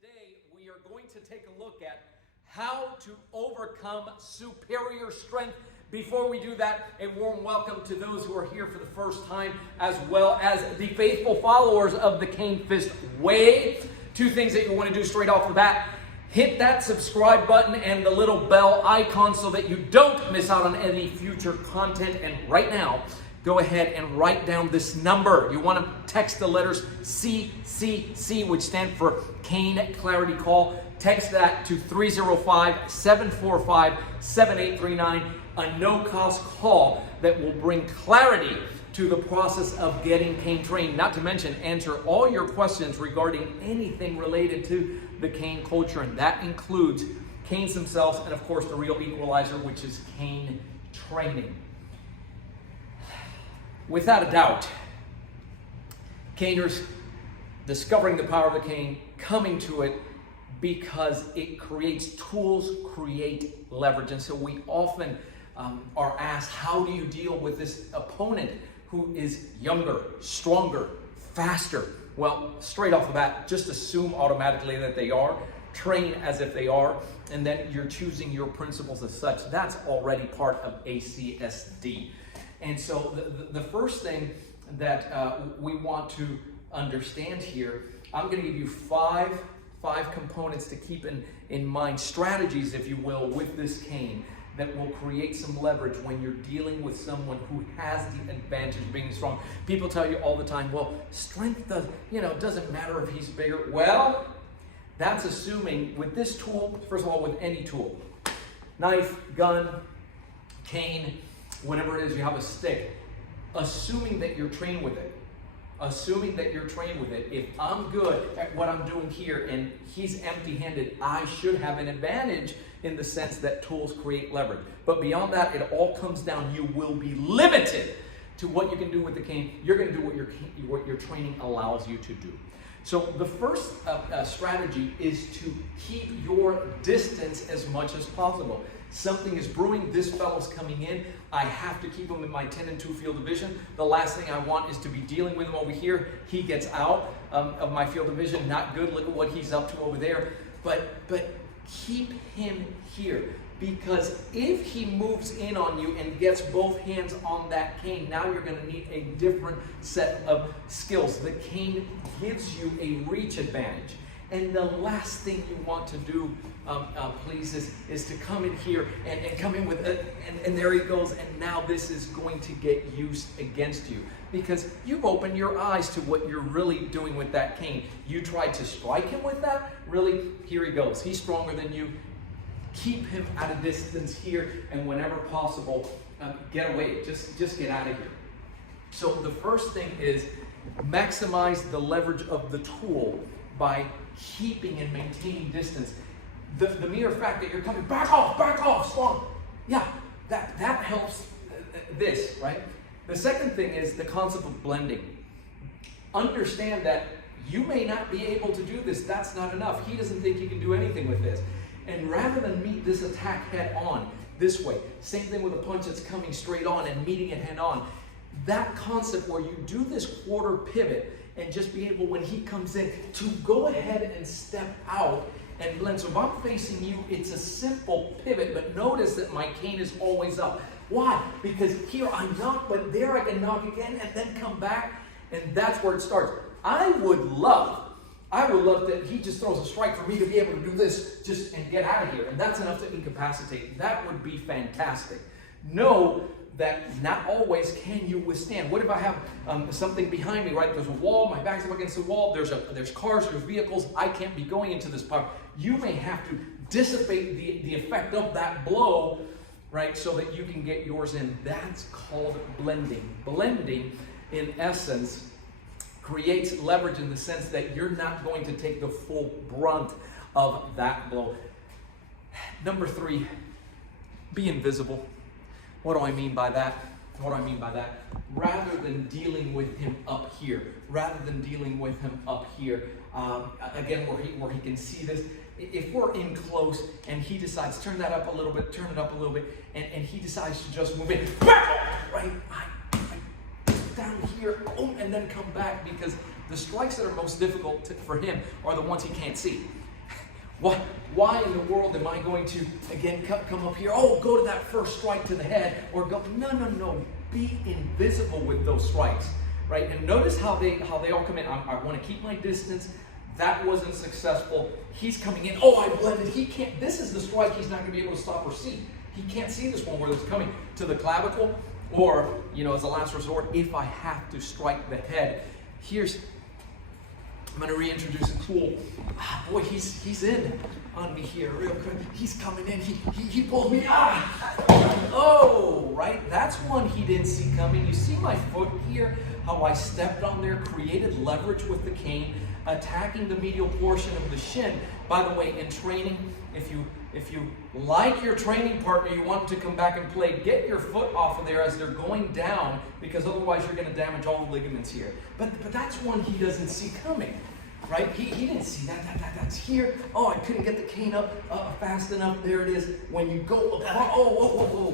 Today we are going to take a look at how to overcome superior strength. Before we do that, a warm welcome to those who are here for the first time, as well as the faithful followers of the Cane Fist Way. Two things that you want to do straight off the bat. Hit that subscribe button and the little bell icon so that you don't miss out on any future content. And right now, go ahead and write down this number. You want to text the letters CCC, which stand for Cane Clarity Call. Text that to 305-745-7839. A no-cost call that will bring clarity to the process of getting cane trained. Not to mention, answer all your questions regarding anything related to the cane culture, and that includes canes themselves and, of course, the real equalizer, which is cane training. Without a doubt, caners discovering the power of the cane, coming to it because it creates tools, create leverage. And so we often are asked, how do you deal with this opponent who is younger, stronger, faster? Well, straight off the bat, just assume automatically that they are, train as if they are, and then you're choosing your principles as such. That's already part of ACSD. And so the first thing that we want to understand here, I'm going to give you five components to keep in mind, strategies, if you will, with this cane that will create some leverage when you're dealing with someone who has the advantage of being strong. People tell you all the time, well, strength doesn't matter if he's bigger. Well, that's assuming with this tool, first of all, with any tool, knife, gun, cane, whatever it is, you have a stick, assuming that you're trained with it. Assuming that you're trained with it. If I'm good at what I'm doing here and he's empty-handed, I should have an advantage in the sense that tools create leverage. But beyond that, it all comes down, you will be limited to what you can do with the cane. You're going to do what your training allows you to do. So the first strategy is to keep your distance as much as possible. Something is brewing, this fellow's coming in, I have to keep him in my 10 and 2 field of vision. The last thing I want is to be dealing with him over here. He gets out of my field of vision, not good, look at what he's up to over there. But keep him here, because if he moves in on you and gets both hands on that cane, now you're going to need a different set of skills. The cane gives you a reach advantage. And the last thing you want to do, please, is to come in here and come in with it, and there he goes, and now this is going to get used against you because you've opened your eyes to what you're really doing with that cane. You tried to strike him with that, really, here he goes. He's stronger than you. Keep him at a distance here, and whenever possible, get away, just get out of here. So the first thing is maximize the leverage of the tool by keeping and maintaining distance. The mere fact that you're coming, back off, strong. Yeah, that helps this, right? The second thing is the concept of blending. Understand that you may not be able to do this. That's not enough. He doesn't think he can do anything with this. And rather than meet this attack head on this way, same thing with a punch that's coming straight on and meeting it head on. That concept where you do this quarter pivot and just be able, when he comes in, to go ahead and step out and blend. So if I'm facing you, it's a simple pivot, but notice that my cane is always up. Why? Because here I knock, but there I can knock again and then come back, and that's where it starts. I would love that he just throws a strike for me to be able to do this just and get out of here, and that's enough to incapacitate. That would be fantastic. Know that not always can you withstand. What if I have something behind me, right? There's a wall, my back's up against the wall, there's cars, there's vehicles, I can't be going into this power. You may have to dissipate the effect of that blow, right, so that you can get yours in. That's called blending. Blending, in essence, creates leverage in the sense that you're not going to take the full brunt of that blow. Number 3, be invisible. What do I mean by that? Rather than dealing with him up here, again, where he can see this, if we're in close and he decides, turn it up a little bit, and he decides to just move in, right? Down here, and then come back, because the strikes that are most difficult for him are the ones he can't see. Why in the world am I going to, again, come up here, oh, go to that first strike to the head, or go, no, be invisible with those strikes, right? And notice how they all come in. I want to keep my distance. That wasn't successful. He's coming in, oh, I blended, he can't, this is the strike he's not going to be able to stop or see. He can't see this one where it's coming to the clavicle, or, as a last resort, if I have to strike the head. I'm going to reintroduce a tool. Boy, he's in on me here real quick. He's coming in. He pulled me. Oh, right. That's one he didn't see coming. You see my foot here? How I stepped on there, created leverage with the cane, attacking the medial portion of the shin. By the way, in training, if you like your training partner, you want to come back and play, get your foot off of there as they're going down, because otherwise you're going to damage all the ligaments here. But that's one he doesn't see coming, right? He didn't see that. That's here. Oh, I couldn't get the cane up fast enough. There it is. When you go up,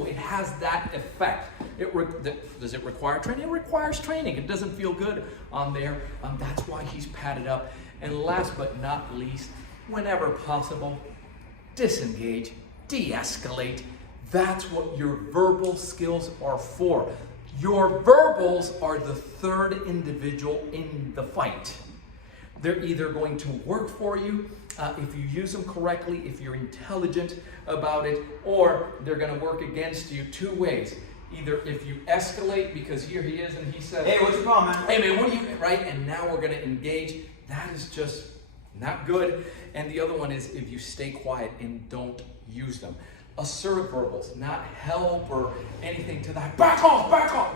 it has that effect. Does it require training? It requires training. It doesn't feel good on there. That's why he's padded up. And last but not least, whenever possible, disengage, de-escalate. That's what your verbal skills are for. Your verbals are the third individual in the fight. They're either going to work for you if you use them correctly, if you're intelligent about it, or they're going to work against you two ways. Either if you escalate, because here he is and he says, hey, what's your problem, man? Hey man, what are you, right? And now we're going to engage. That is just not good. And the other one is if you stay quiet and don't use them. Assertive verbals, not help or anything to that. Back off.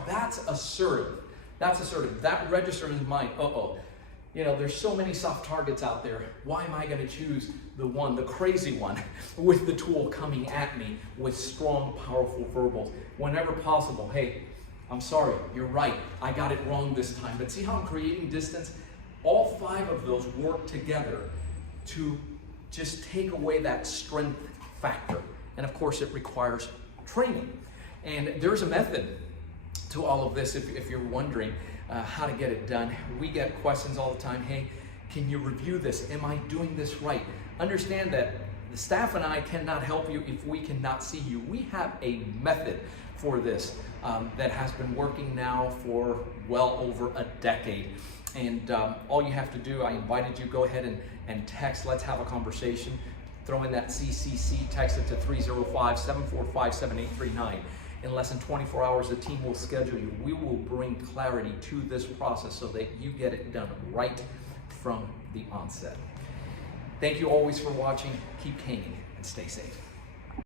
That's assertive. That registers in mind. There's so many soft targets out there. Why am I going to choose the crazy one, with the tool coming at me with strong, powerful verbals? Whenever possible, hey, I'm sorry, you're right. I got it wrong this time. But see how I'm creating distance? All 5 of those work together to just take away that strength factor. And of course, it requires training. And there's a method to all of this if you're wondering how to get it done. We get questions all the time. Hey, can you review this? Am I doing this right? Understand that the staff and I cannot help you if we cannot see you. We have a method for this that has been working now for well over a decade. And all you have to do, I invited you, go ahead and text. Let's have a conversation. Throw in that CCC, text it to 305-745-7839. In less than 24 hours, the team will schedule you. We will bring clarity to this process so that you get it done right from the onset. Thank you always for watching. Keep caning and stay safe.